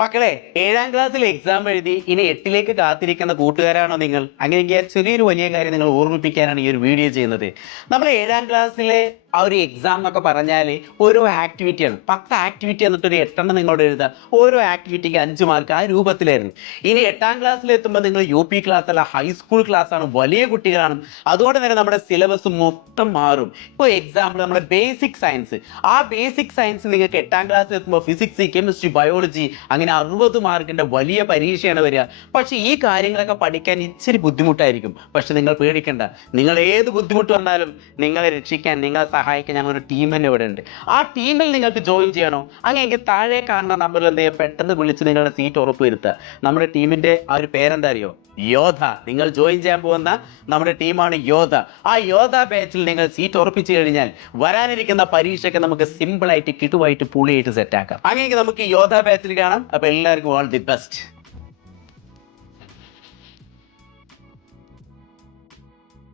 മക്കളെ, 7ാം ക്ലാസ്സിലെ എക്സാം എഴുതി ഇനി 8ലേക്ക് കാത്തിരിക്കുന്ന കൂട്ടുകാരാണോ നിങ്ങൾ? അങ്ങനെയെങ്കിൽ ചെറിയൊരു വലിയ കാര്യം നിങ്ങൾ ഓർമ്മിപ്പിക്കാനാണ് ഈ ഒരു വീഡിയോ ചെയ്യുന്നത്. നമ്മൾ 7ാം ക്ലാസ്സിലെ ആ ഒരു എക്സാം എന്നൊക്കെ പറഞ്ഞാൽ ഓരോ ആക്ടിവിറ്റിയാണ്. 10 ആക്ടിവിറ്റി എന്നിട്ടൊരു 8 നിങ്ങളോട് എഴുതാം. ഓരോ ആക്ടിവിറ്റിക്ക് 5 മാർക്ക് ആ രൂപത്തിലായിരുന്നു. ഇനി 8ാം ക്ലാസ്സിലെത്തുമ്പോൾ നിങ്ങൾ UP ക്ലാസ് അല്ല, ഹൈസ്കൂൾ ക്ലാസ് ആണ്, വലിയ കുട്ടികളാണ്. അതുകൊണ്ട് തന്നെ നമ്മുടെ സിലബസ് മൊത്തം മാറും. ഇപ്പോൾ എക്സാമ്പിൾ നമ്മുടെ ബേസിക് സയൻസ്, ആ ബേസിക് സയൻസ് നിങ്ങൾക്ക് 8ാം ക്ലാസ്സിൽ എത്തുമ്പോൾ ഫിസിക്സ്, കെമിസ്ട്രി, ബയോളജി അങ്ങനെ 60 മാർക്കിന്റെ വലിയ പരീക്ഷയാണ് വരിക. പക്ഷെ ഈ കാര്യങ്ങളൊക്കെ പഠിക്കാൻ ഇച്ചിരി ബുദ്ധിമുട്ടായിരിക്കും. പക്ഷെ നിങ്ങൾ പേടിക്കണ്ട, നിങ്ങൾ ഏത് ബുദ്ധിമുട്ട് വന്നാലും നിങ്ങളെ രക്ഷിക്കാൻ, നിങ്ങളെ സഹായിക്കാൻ ഞങ്ങളൊരു ടീം തന്നെ ഇവിടെ ഉണ്ട്. ആ ടീമിൽ നിങ്ങൾക്ക് ജോയിൻ ചെയ്യണോ? അങ്ങനെയെങ്കിൽ താഴെ കാണുന്ന നമ്പറിൽ എന്ത് ചെയ്യുക, പെട്ടെന്ന് വിളിച്ച് നിങ്ങളുടെ സീറ്റ് ഉറപ്പ് വരുത്തുക. നമ്മുടെ ടീമിന്റെ ആ ഒരു പേരെന്താ അറിയോ? യോധ. നിങ്ങൾ ജോയിൻ ചെയ്യാൻ പോകുന്ന നമ്മുടെ ടീമാണ് യോധ. ആ യോധ ബാച്ചിൽ നിങ്ങൾ സീറ്റ് ഉറപ്പിച്ചു കഴിഞ്ഞാൽ വരാനിരിക്കുന്ന പരീക്ഷയ്ക്ക് നമുക്ക് സിമ്പിളായിട്ട് കിട്ടുവായിട്ട് പുളിയായിട്ട് സെറ്റാക്കാം. അങ്ങനെയെങ്കിൽ നമുക്ക് യോധ ബാച്ചിൽ കാണാം. അപ്പോൾ എല്ലാവർക്കും ഓൾ ദി ബെസ്റ്റ്.